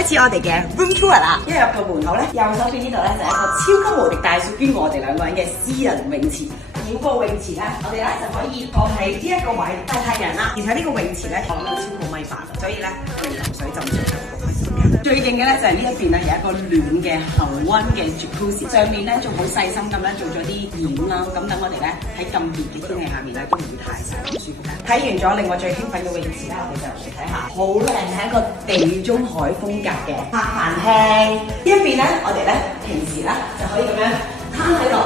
開始我哋嘅 room tour 啦。一入到門口咧，右手邊呢度咧就係一個超級無敵大屬於我哋兩個人嘅私人泳池。繞個泳池咧，我哋咧就可以放喺呢一個位曬太陽啦。而且呢個泳池咧，放到超過米八，所以咧可以游水浸水好開心嘅。最勁嘅咧就係呢一邊咧有一個暖嘅恆溫嘅 jacuzzi， 上面咧仲好細心咁樣做咗啲染啦，咁等我哋咧喺咁熱嘅天氣下面咧都唔會太曬，好舒服嘅。睇完咗令我最興奮嘅泳池咧，我哋就嚟睇下，好靚係一個地中海風格嘅客飯廳。呢一邊咧，我哋咧平時咧就可以咁樣攤喺度。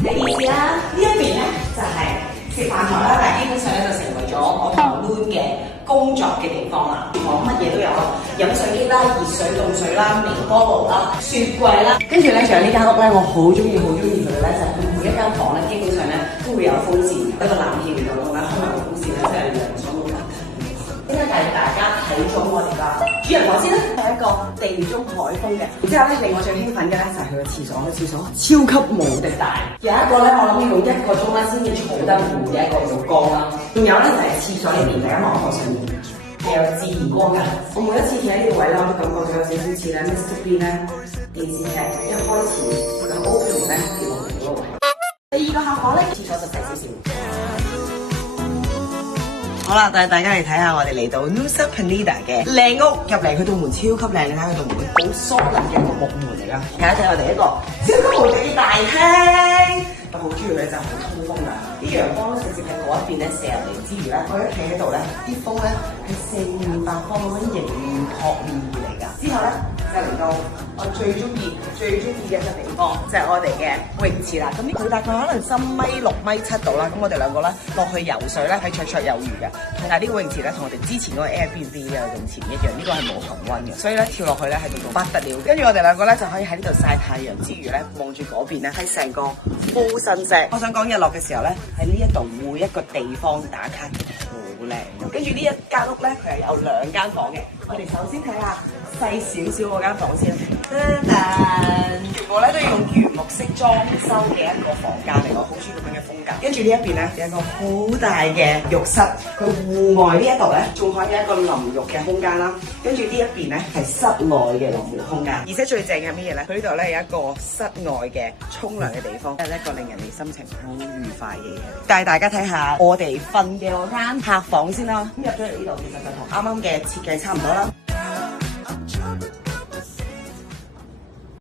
你意思啦，呢一邊咧就係食飯台啦，但係基本上咧就成為咗我同 Loon 嘅工作嘅地方啦。房乜嘢都有，飲水機啦、熱水、凍水啦、微波爐啦、雪櫃啦，跟住咧仲有呢間屋咧，我好中意佢咧，就係佢每一間房咧，基本上咧都會有風扇，一個冷氣嚟到同埋開埋個風扇咧，真係涼爽到〜應該帶大家睇咗我哋啦。主人我先咧係一個地中海風嘅，然之後咧令我最興奮嘅咧就係佢個廁所，個廁所超級無敵大，有一個咧我諗要用1個鐘咧先至儲得滿嘅一個浴缸啦。仲有咧就係廁所裏面大家望上面係有自然光㗎。我每一次企喺呢個位咧，我都感覺到有少少似咧 Mr. Bean 咧電視劇一開始個 opening 咧跌落嚟嗰個位。第二個客房咧，廁所就細少少。好啦，帶大家嚟睇下我哋嚟到 Nusa Penida 嘅靚屋，入嚟佢道門超級靚，你睇佢道門好疏緊嘅一個木門嚟㗎。睇一睇我哋一個超級無敵嘅大廳，我好中意佢就係好通風㗎。啲陽光咧直接喺嗰一邊咧射入嚟之餘咧，我一企喺度咧，啲風咧係四面八方咁樣迎面撲面而嚟㗎。之後咧就嚟到我最中意嘅一個地方，就係我哋嘅泳池啦。咁佢大概可能深米6米7度啦。咁我哋兩個咧落去游水咧係綽綽有餘嘅。但係呢個泳池咧同我哋之前嗰個 Airbnb 嘅泳池唔一樣，呢個係冇恆溫嘅，所以咧跳落去咧係叫做不得了。跟住我哋兩個咧就可以喺呢度曬太陽之餘咧，望住嗰邊咧係成個 full sunset。我想講日落嘅時候咧，喺呢一度每一個地方打卡好靚。跟住呢一間屋咧，佢係有2間房嘅。我哋首先睇下細少少嗰間房先。全部咧都要用原木式裝修嘅一個房間嚟，我好中意咁樣嘅風格。跟住呢一邊咧有一個好大嘅浴室，佢戶外呢一度咧仲可以有一個淋浴嘅空間啦。跟住呢一邊咧係室內嘅淋浴空間，而且最正嘅係乜嘢咧？佢呢度咧有一個室外嘅沖涼嘅地方，係一個令人哋心情好愉快嘅嘢。帶大家睇下我哋瞓嘅嗰間客房先啦。咁入咗嚟呢度其實就同啱啱嘅設計差唔多啦。